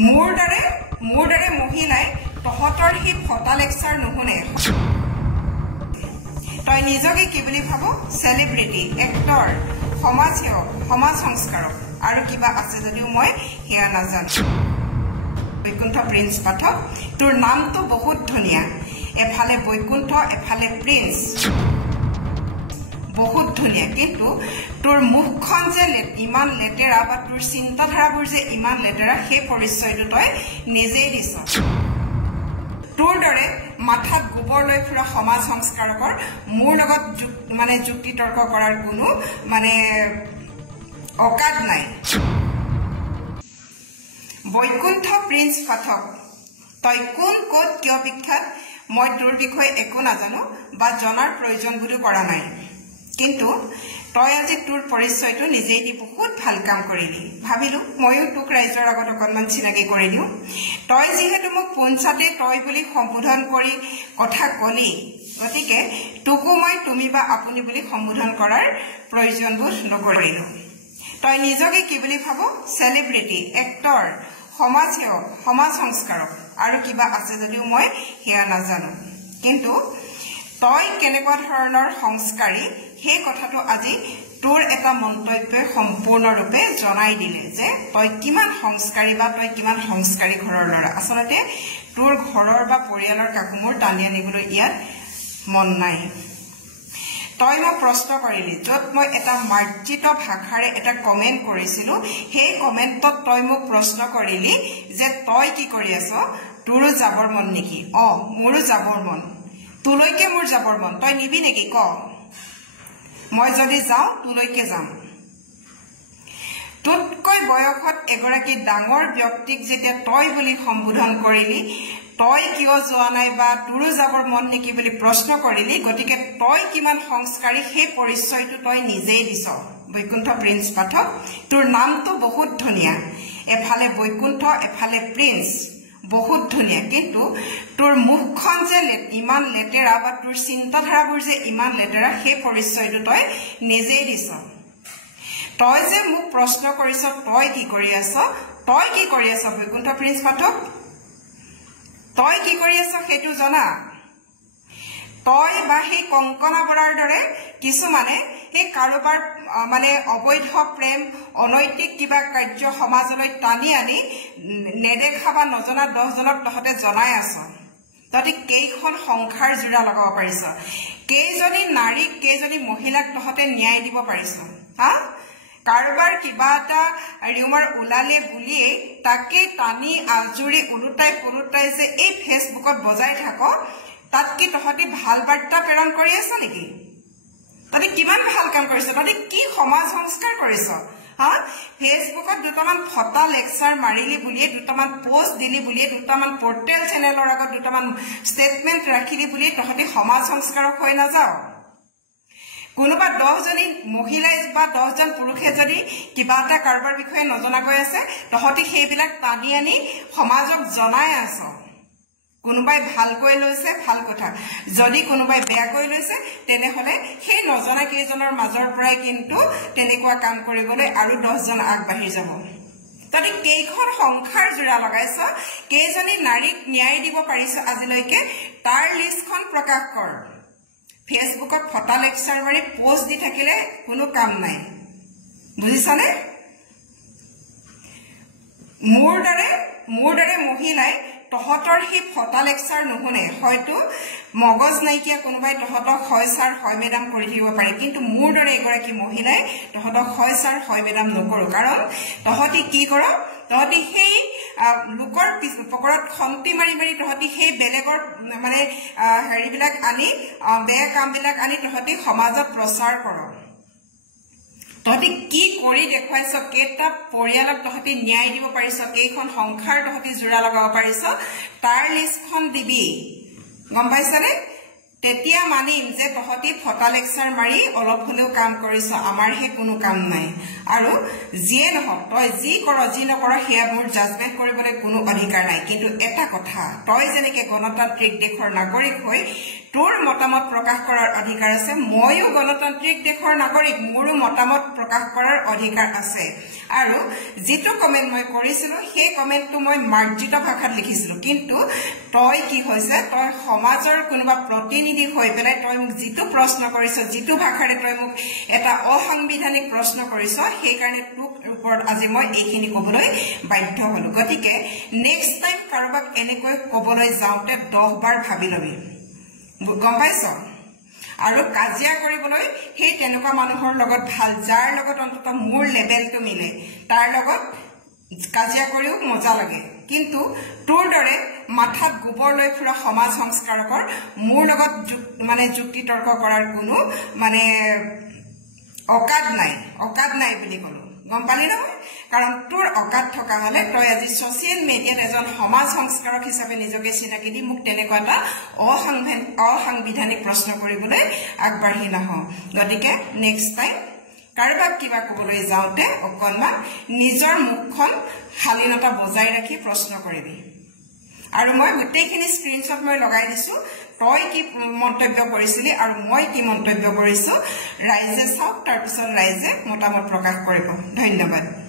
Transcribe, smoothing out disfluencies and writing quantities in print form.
মোৰ দৰে মহিলাই তহঁতৰ হি ফটা লেকচাৰ নুশুনে তই নিজকে কি বুলি ভাব সেলিব্ৰিটি এক্টৰ সমাজসেৱক সমাজ সংস্কাৰক আৰু কিবা আছে যদিও মই হেয়া নাজানো বৈকুণ্ঠ প্ৰিন্স পাঠক তোৰ নামটো বহুত ধুনিয়া এফালে বৈকুণ্ঠ এফালে প্ৰিন্স বহুত ধুনিয়া কিন্তু তোৰ মুখখন যে ইমান লেটেৰা বা তোৰ চিন্তাধাৰাবোৰ যে ইমান লেটেৰা সেই পৰিচয়টো তই নিজেই দিছ তোৰ দৰে মাথাত গোবৰ লৈ ফুৰা সমাজ সংস্কাৰকৰ মোৰ লগত মানে যুক্তি তৰ্ক কৰাৰ কোনো মানে অকাদ নাই বৈকুণ্ঠ প্ৰিন্স পাঠক তই কোন ক'ত কিয় বিখ্যাত মই তোৰ বিষয়ে একো নাজানো বা জনাৰ প্ৰয়োজন বুলিও কৰা নাই কিন্তু তই আজি তোৰ পৰিচয়টো নিজেই দি বহুত ভাল কাম কৰিলি ভাবিলো ময়ো তোক ৰাইজৰ আগত অকণমান চিনাকি কৰি দিওঁ তই যিহেতু মোক পোনছাতে তই বুলি সম্বোধন কৰি কথা কলি গতিকে তোকো মই তুমি বা আপুনি বুলি সম্বোধন কৰাৰ প্ৰয়োজনবোধ নকৰিলো তই নিজকে কি বুলি ভাব সেলিব্ৰিটি এক্টৰ সমাজসেৱক সমাজ সংস্কাৰক আৰু কিবা আছে যদিও মই হেয়া নাজানো কিন্তু তই কেনেকুৱা ধৰণৰ সংস্কাৰী সেই কথাটো আজি তোৰ এটা মন্তব্যই সম্পূৰ্ণৰূপে জনাই দিলে যে তই কিমান সংস্কাৰী বা তই কিমান সংস্কাৰী ঘৰৰ ল'ৰা আচলতে তোৰ ঘৰৰ বা পৰিয়ালৰ কাকো মোৰ টানি আনিবলৈ ইয়াত মন নাই তই মোক প্ৰশ্ন কৰিলি য'ত মই এটা মাৰ্জিত ভাষাৰে এটা কমেণ্ট কৰিছিলো সেই কমেণ্টত তই মোক প্ৰশ্ন কৰিলি যে তই কি কৰি আছ তোৰো যাবৰ মন নেকি মোৰো যাবৰ মন তোলৈকে মোৰ যাবৰ মন তই নিবি নেকি ক মই যদি যাওঁ তোলৈকে যাম তোতকৈ বয়সত এগৰাকী ডাঙৰ ব্যক্তিক যেতিয়া তই বুলি সম্বোধন কৰিলি তই কিয় যোৱা নাই বা তোৰো যাবৰ মন নেকি বুলি প্ৰশ্ন কৰিলি গতিকে তই কিমান সংস্কাৰী সেই পৰিচয়টো তই নিজেই দিছ বৈকুণ্ঠ প্ৰিন্স পাঠক তোৰ নামটো বহুত ধুনিয়া এফালে বৈকুণ্ঠ এফালে প্ৰিন্স বহুত ধুনিয়া কিন্তু তোৰ মুখখন যে ইমান লেটেৰা বা তোৰ চিন্তাধাৰাবোৰ যে ইমান লেটেৰা সেই পৰিচয়টো তই নিজেই দিছ তই যে মোক প্ৰশ্ন কৰিছ তই কি কৰি আছ বৈকুণ্ঠ প্ৰিন্স পাঠক তই কি কৰি আছ সেইটো জনা তই বা সেই কংকনা বৰাৰ দৰে কিছুমানে সেই কাৰোবাৰ মানে অবৈধ প্ৰেম অনৈতিক কিবা কাৰ্য সমাজলৈ টানি আনি নেদেখা বা নজনা 10 জনক তহঁতে জনাই আছ তহঁতে কেইখন সংসাৰ জোৰা লগাব পাৰিছ কেইজনী নাৰীক কেইজনী মহিলাক তহঁতে ন্যায় দিব পাৰিছ কাৰোবাৰ কিবা এটা ৰিউমাৰ ওলালে বুলিয়ে তাকে টানি আজুৰি উলুটাই যে এই ফেচবুকত বজাই থাক তাত কি তহঁতে ভাল বাৰ্তা প্ৰেৰণ কৰি আছ নেকি তহঁতে কিমান ভাল কাম কৰিছ তহঁতে কি সমাজ সংস্কাৰ কৰিছ ফেচবুকত দুটামান ফটা লেকচাৰ মাৰিলি বুলিয়ে দুটামান পোষ্ট দিলি বুলিয়ে দুটামান পোৰ্টেল চেনেলৰ আগত দুটামান ষ্টেটমেণ্ট ৰাখিলি বুলিয়ে তহঁতে সমাজ সংস্কাৰক হৈ নাযাও কোনোবা 10 জনী মহিলাই বা 10 জন পুৰুষে যদি কিবা এটা কাৰোবাৰ বিষয়ে নজনা গৈ আছে তহঁতে সেইবিলাক টানি আনি সমাজক জনাই আছ কোনোবাই ভালকৈ লৈছে ভাল কথা যদি কোনোবাই বেয়াকৈ লৈছে তেনেহলে সেই নজনা কেইজনৰ মাজৰ পৰাই কিন্তু তেনেকুৱা কাম কৰিবলৈ আৰু 10 জন আগবাঢ়ি যাব তহঁতে কেইখন সংসাৰ জোৰা লগাইছ কেইজনী নাৰীক ন্যায় দিব পাৰিছ আজিলৈকে তাৰ লিষ্টখন প্ৰকাশ কৰ ফেচবুকত ফটা লেকচাৰ মাৰি পোষ্ট দি থাকিলে কোনো কাম নাই বুজিছানে মোৰ দৰে মহিলাই তহঁতৰ হি ফটা লেকচাৰ নুশুনে হয়তো মগজ নাইকিয়া কোনোবাই তহঁতক হয় ছাৰ হয় মেডাম কৰি থাকিব পাৰে কিন্তু মোৰ দৰে এগৰাকী মহিলাই তহঁতক হয় ছাৰ হয় মেডাম নকৰো কাৰণ তহঁতি কি কৰ তহঁতি সেই লোকৰ পকৰত খন্তি মাৰি তহঁতি সেই বেলেগৰ মানে হেৰিবিলাক আনি বেয়া কামবিলাক আনি তহঁতি সমাজত প্ৰচাৰ কৰ তহঁতি কি কৰি দেখুৱাইছ কেইটা পৰিয়ালক তহঁতি ন্যায় দিব পাৰিছ কেইখন সংসাৰ তহঁতি জোৰা লগাব পাৰিছ তাৰ লিষ্টখন দিবি গম পাইছনে তেতিয়া মানিম যে তহতি ফটা লেকচাৰ মাৰি অলপ হলেও কাম কৰিছ আমাৰ হে কোনো কাম নাই আৰু যিয়ে নহক তই যি কৰ যি নকৰ সেয়া মোৰ জাজমেন্ট কৰিবলৈ কোনো অধিকাৰ নাই কিন্তু এটা কথা তই যেনেকে গণতান্ত্ৰিক দেশৰ নাগৰিক হৈ তোৰ মতামত প্ৰকাশ কৰাৰ অধিকাৰ আছে ময়ো গণতান্ত্ৰিক দেশৰ নাগৰিক মোৰো মতামত প্ৰকাশ কৰাৰ অধিকাৰ আছে আৰু যেটো কমেন্ট মই কৰিছিলো সেই কমেন্টটো মই মাৰ্জিত ভাষাত লিখিছিলো কিন্তু তই কি হৈছে তই সমাজৰ কোনোবা প্ৰতিনিধি হৈ পেলাই তই মোক যেটো প্ৰশ্ন কৰিছ যেটো ভাষাৰে তই মোক এটা অসাংবিধানিক প্ৰশ্ন কৰিছ সেই কাৰণে তোক ওপৰত আজি মই এইখিনি ক'বলৈ বাধ্য হলো গতিকে নেক্সট টাইম কাৰোবাক এনেকৈ ক'বলৈ যাওঁতে 10 বাৰ ভাবি লবি গম পাইছ আৰু কাজিয়া কৰিবলৈ সেই তেনেকুৱা মানুহৰ লগত ভাল যাৰ লগত অন্তত মোৰ লেভেলটো মিলে তাৰ লগত কাজিয়া কৰিও মজা লাগে কিন্তু তোৰ দৰে মাথাত গোবৰ লৈ ফুৰা সমাজ সংস্কাৰকৰ মোৰ লগত মানে যুক্তি তৰ্ক কৰাৰ কোনো মানে অকাদ নাই বুলি ক'লো গম পালি নহয় কাৰণ তোৰ অকাদ থকা হলে তই আজি সোশ্যাল মিডিয়াত এজন সমাজ সংস্কাৰক হিচাপে নিজকে চিনাকি দি মোক তেনেকুৱা এটা অসাংবিধানিক প্ৰশ্ন কৰিবলৈ আগবাঢ়ি নাহ গতিকে নেক্সট টাইম কাৰোবাক কিবা ক'বলৈ যাওঁতে অকণমান নিজৰ মুখখন শালীনতা বজাই ৰাখি প্ৰশ্ন কৰিবি আৰু মই গোটেইখিনি স্ক্ৰীনশ্বট মই লগাই দিছো তই কি মন্তব্য কৰিছিলি আৰু মই কি মন্তব্য কৰিছো ৰাইজে চাওক তাৰ পিছত ৰাইজে মতামত প্ৰকাশ কৰিব ধন্যবাদ